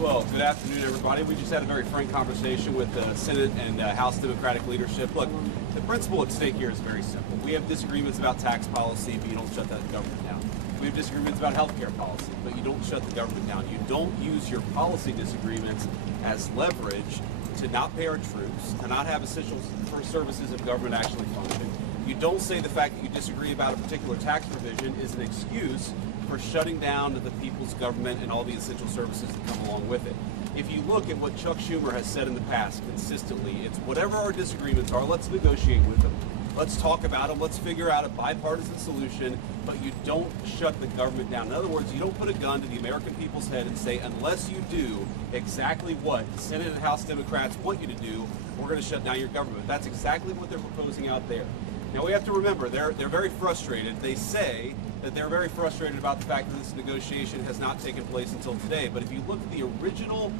Well, good afternoon, everybody. We just had a very frank conversation with the Senate and House Democratic leadership. Look, the principle at stake here is very simple. We have disagreements about tax policy, but you don't shut that government down. We have disagreements about health care policy, but you don't shut the government down. You don't use your policy disagreements as leverage to not pay our troops, to not have essential services of government actually function. You don't say the fact that you disagree about a particular tax provision is an excuse for shutting down the people's government and all the essential services that come along with it. If you look at what Chuck Schumer has said in the past consistently, it's whatever our disagreements are, let's negotiate with them. Let's talk about them. Let's figure out a bipartisan solution, but you don't shut the government down. In other words, you don't put a gun to the American people's head and say, unless you do exactly what Senate and House Democrats want you to do, we're going to shut down your government. That's exactly what they're proposing out there. Now, we have to remember, they're very frustrated. They say that they're very frustrated about the fact that this negotiation has not taken place until today. But if you look at the original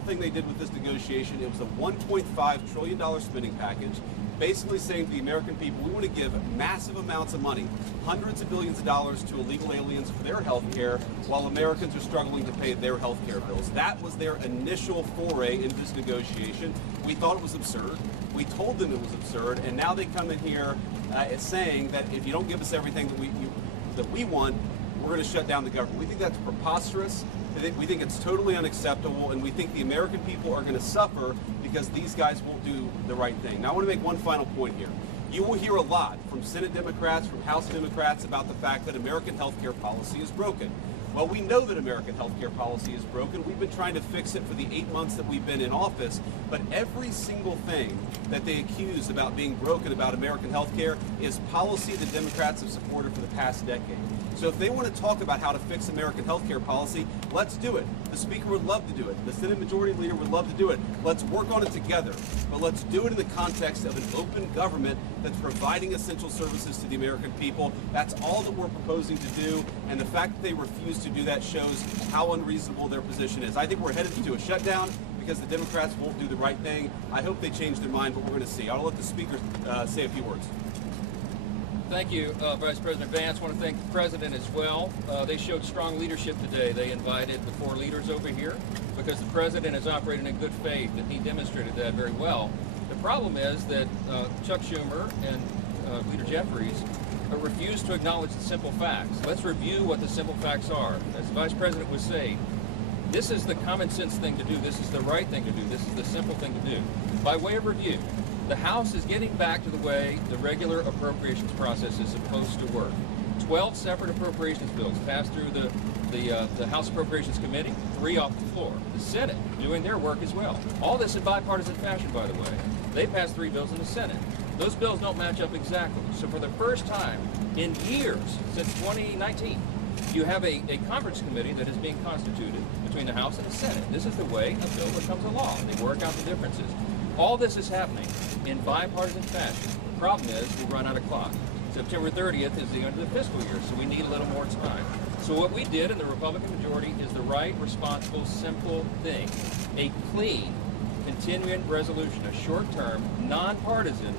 thing they did with this negotiation, it was a $1.5 trillion spending package, basically saying to the American people, we want to give massive amounts of money, hundreds of billions of dollars to illegal aliens for their health care, while Americans are struggling to pay their health care bills. That was their initial foray into this negotiation. We thought it was absurd. We told them it was absurd, and now they come in here saying that if you don't give us everything that we want, we're going to shut down the government. We think that's preposterous. We think it's totally unacceptable, and we think the American people are going to suffer because these guys won't do the right thing. Now, I want to make one final point here. You will hear a lot from Senate Democrats, from House Democrats about the fact that American health care policy is broken. Well, we know that American health care policy is broken. We've been trying to fix it for the 8 months that we've been in office, but every single thing that they accuse about being broken about American health care is policy the Democrats have supported for the past decade. So if they want to talk about how to fix American health care policy, let's do it. The Speaker would love to do it. The Senate Majority Leader would love to do it. Let's work on it together. But let's do it in the context of an open government that's providing essential services to the American people. That's all that we're proposing to do. And the fact that they refuse to do that shows how unreasonable their position is. I think we're headed to a shutdown because the Democrats won't do the right thing. I hope they change their mind, but we're going to see. I'll let the Speaker say a few words. Thank you, Vice President Vance. I want to thank the President as well. They showed strong leadership today. They invited the 4 leaders over here because the President is operating in good faith, and he demonstrated that very well. The problem is that Chuck Schumer and Leader Jeffries refuse to acknowledge the simple facts. Let's review what the simple facts are. As the Vice President was saying, this is the common sense thing to do. This is the right thing to do. This is the simple thing to do. By way of review, the House is getting back to the way the regular appropriations process is supposed to work. 12 separate appropriations bills passed through the House Appropriations Committee, 3 off the floor. The Senate doing their work as well. All this in bipartisan fashion, by the way. They passed 3 bills in the Senate. Those bills don't match up exactly. So for the first time in years, since 2019, you have a conference committee that is being constituted between the House and the Senate. This is the way a bill becomes a law. They work out the differences. All this is happening in bipartisan fashion. The problem is we run out of clock. September 30th is the end of the fiscal year, so we need a little more time. So what we did in the Republican majority is the right, responsible, simple thing. A clean, continuing resolution, a short-term, nonpartisan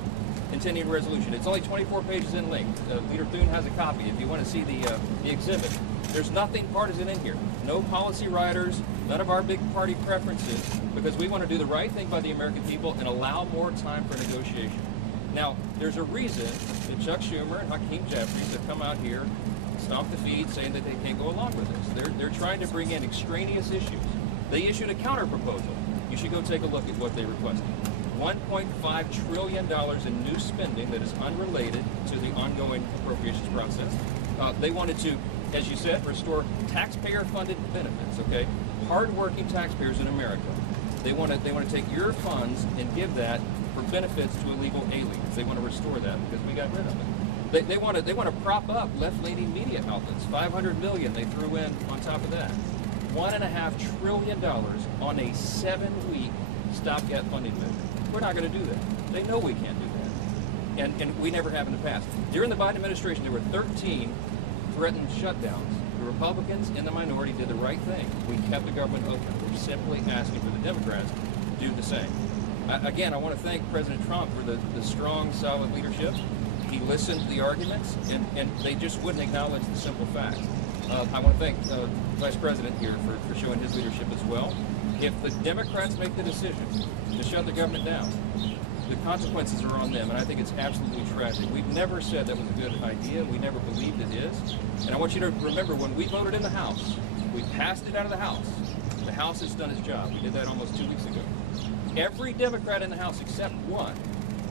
continuing resolution. It's only 24 pages in length. Leader Thune has a copy if you want to see the exhibit. There's nothing partisan in here. No policy riders, none of our big party preferences, because we want to do the right thing by the American people and allow more time for negotiation. Now, there's a reason that Chuck Schumer and Hakeem Jeffries have come out here, stomped the feet, saying that they can't go along with this. They're trying to bring in extraneous issues. They issued a counter proposal. You should go take a look at what they requested. $1.5 trillion in new spending that is unrelated to the ongoing appropriations process. They wanted to, as you said, restore taxpayer-funded benefits, okay? Hard-working taxpayers in America. They want to take your funds and give that for benefits to illegal aliens. They want to restore that because we got rid of it. They want to prop up left-leaning media outlets. $500 million they threw in on top of that. $1.5 trillion on a 7-week stopgap funding measure. We're not going to do that. They know we can't do that. And we never have in the past. During the Biden administration, there were 13 threatened shutdowns. The Republicans in the minority did the right thing. We kept the government open. We're simply asking for the Democrats to do the same. Again, I want to thank President Trump for the strong, solid leadership. He listened to the arguments, and they just wouldn't acknowledge the simple facts. I want to thank the Vice President here for showing his leadership as well. If the Democrats make the decision to shut the government down, the consequences are on them, and I think it's absolutely tragic. We've never said that was a good idea. We never believed it is. And I want you to remember, when we voted in the House, we passed it out of the House. The House has done its job. We did that almost 2 weeks ago. Every Democrat in the House except one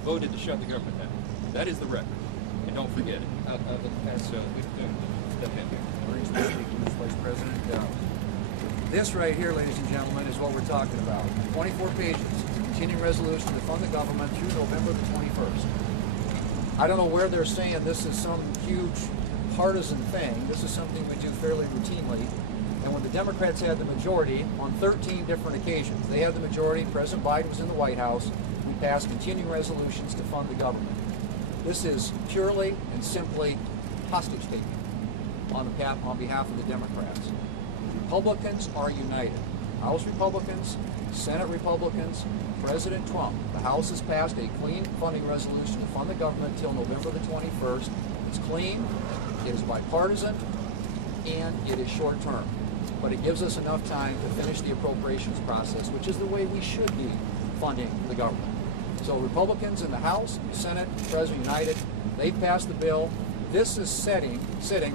voted to shut the government down. That is the record. And don't forget it. As we've step in here. Mr. Vice President. This right here, ladies and gentlemen, is what we're talking about. 24 pages. Continuing resolution to fund the government through November the 21st. I don't know where they're saying this is some huge partisan thing. This is something we do fairly routinely. And when the Democrats had the majority on 13 different occasions, they had the majority, President Biden was in the White House, we passed continuing resolutions to fund the government. This is purely and simply hostage taking on behalf of the Democrats. Republicans are united. House Republicans, Senate Republicans, President Trump. The House has passed a clean funding resolution to fund the government until November the 21st. It's clean, it is bipartisan, and it is short term. But it gives us enough time to finish the appropriations process, which is the way we should be funding the government. So Republicans in the House, Senate, President united, they passed the bill. This is sitting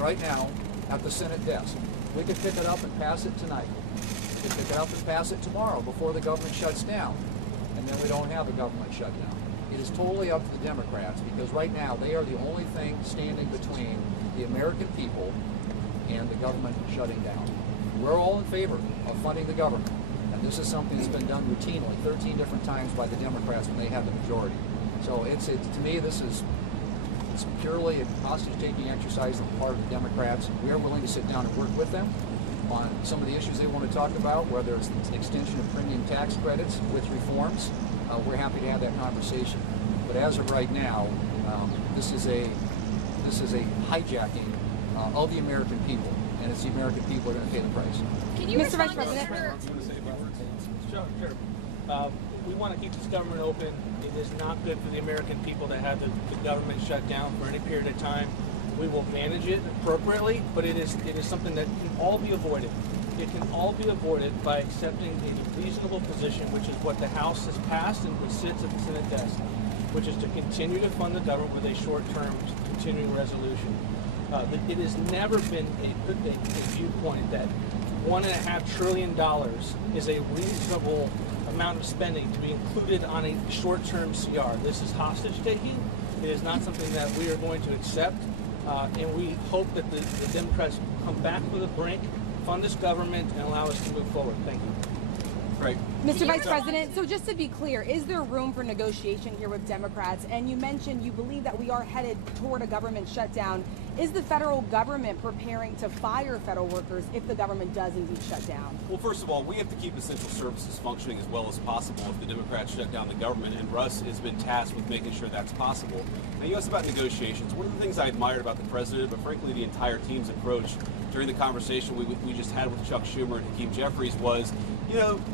right now at the Senate desk. We could pick it up and pass it tonight. We could pick it up and pass it tomorrow before the government shuts down. And then we don't have a government shutdown. It is totally up to the Democrats, because right now they are the only thing standing between the American people and the government shutting down. We're all in favor of funding the government. And this is something that's been done routinely 13 different times by the Democrats when they had the majority. So to me, this is purely a hostage-taking exercise on the part of the Democrats. We are willing to sit down and work with them on some of the issues they want to talk about, whether it's an extension of premium tax credits with reforms. We're happy to have that conversation. But as of right now, this is a hijacking of the American people, and it's the American people who are going to pay the price. Can you Mr. Vice respond to President? Senator? Sure. We want to keep this government open. It is not good for the American people to have the government shut down for any period of time. We will manage it appropriately, but it is something that can all be avoided. It can all be avoided by accepting a reasonable position, which is what the House has passed and which sits at the Senate desk, which is to continue to fund the government with a short-term continuing resolution. It has never been a viewpoint that $1.5 trillion is a reasonable amount of spending to be included on a short-term CR. This is hostage-taking. It is not something that we are going to accept, and we hope that the Democrats come back from the brink, fund this government, and allow us to move forward. Thank you. Right. Mr. Vice President, so just to be clear, is there room for negotiation here with Democrats? And you mentioned you believe that we are headed toward a government shutdown. Is the federal government preparing to fire federal workers if the government does indeed shut down? Well, first of all, we have to keep essential services functioning as well as possible if the Democrats shut down the government, and Russ has been tasked with making sure that's possible. Now, you asked about negotiations. One of the things I admired about the president, but frankly the entire team's approach during the conversation we just had with Chuck Schumer and Hakeem Jeffries was,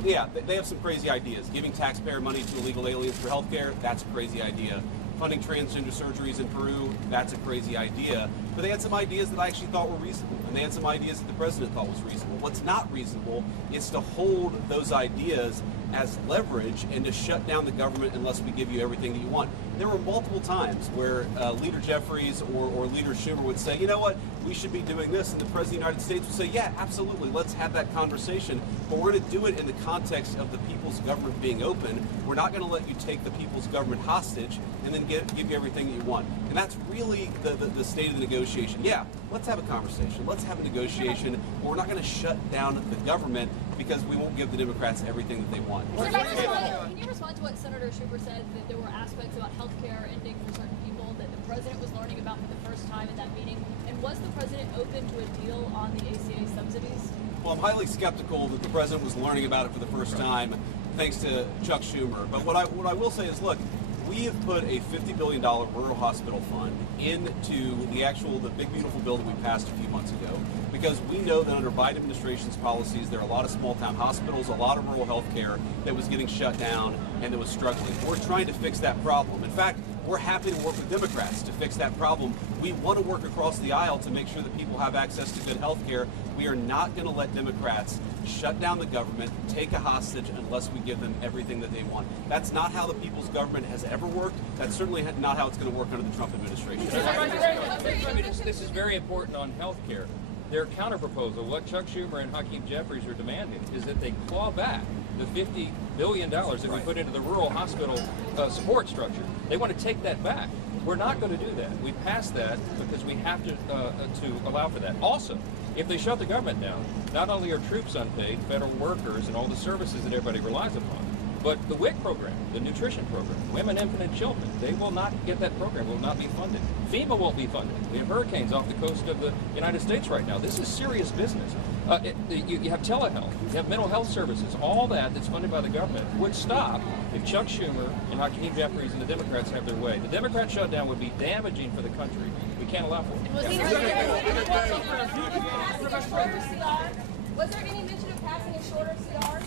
yeah, they have some crazy ideas. Giving taxpayer money to illegal aliens for health care, that's a crazy idea. Funding transgender surgeries in Peru, that's a crazy idea. But they had some ideas that I actually thought were reasonable, and they had some ideas that the president thought was reasonable. What's not reasonable is to hold those ideas as leverage and to shut down the government unless we give you everything that you want. There were multiple times where Leader Jeffries or Leader Schumer would say, you know what, we should be doing this, and the President of the United States would say, yeah, absolutely, let's have that conversation, but we're going to do it in the context of the people's government being open. We're not going to let you take the people's government hostage and then give you everything that you want. And that's really the state of the negotiation. Yeah, let's have a conversation, let's have a negotiation, but we're not going to shut down the government because we won't give the Democrats everything that they want. Can you respond to what Senator Schumer said, that there were aspects about health care ending for certain people that the president was learning about for the first time at that meeting? And was the president open to a deal on the ACA subsidies? Well, I'm highly skeptical that the president was learning about it for the first time, thanks to Chuck Schumer. But what I will say is, look, we have put a $50 billion rural hospital fund into the big beautiful bill that we passed a few months ago, because we know that under Biden administration's policies, there are a lot of small town hospitals, a lot of rural health care that was getting shut down and that was struggling. We're trying to fix that problem. In fact, we're happy to work with Democrats to fix that problem. We want to work across the aisle to make sure that people have access to good health care. We are not going to let Democrats shut down the government, take a hostage, unless we give them everything that they want. That's not how the people's government has ever worked. That's certainly not how it's going to work under the Trump administration. This is very important on health care. Their counterproposal, what Chuck Schumer and Hakeem Jeffries are demanding, is that they claw back the $50 billion that we put into the rural hospital support structure. They want to take that back. We're not going to do that. We passed that because we have to allow for that. Also, if they shut the government down, not only are troops unpaid, federal workers, and all the services that everybody relies upon, but the WIC program, the nutrition program, women, infant, and children, they will not get that program, will not be funded. FEMA won't be funded. We have hurricanes off the coast of the United States right now. This is serious business. You have telehealth, you have mental health services, all that's funded by the government would stop if Chuck Schumer and Hakeem Jeffries and the Democrats have their way. The Democrat shutdown would be damaging for the country. We can't allow for it. Was there any mention of passing a shorter CR?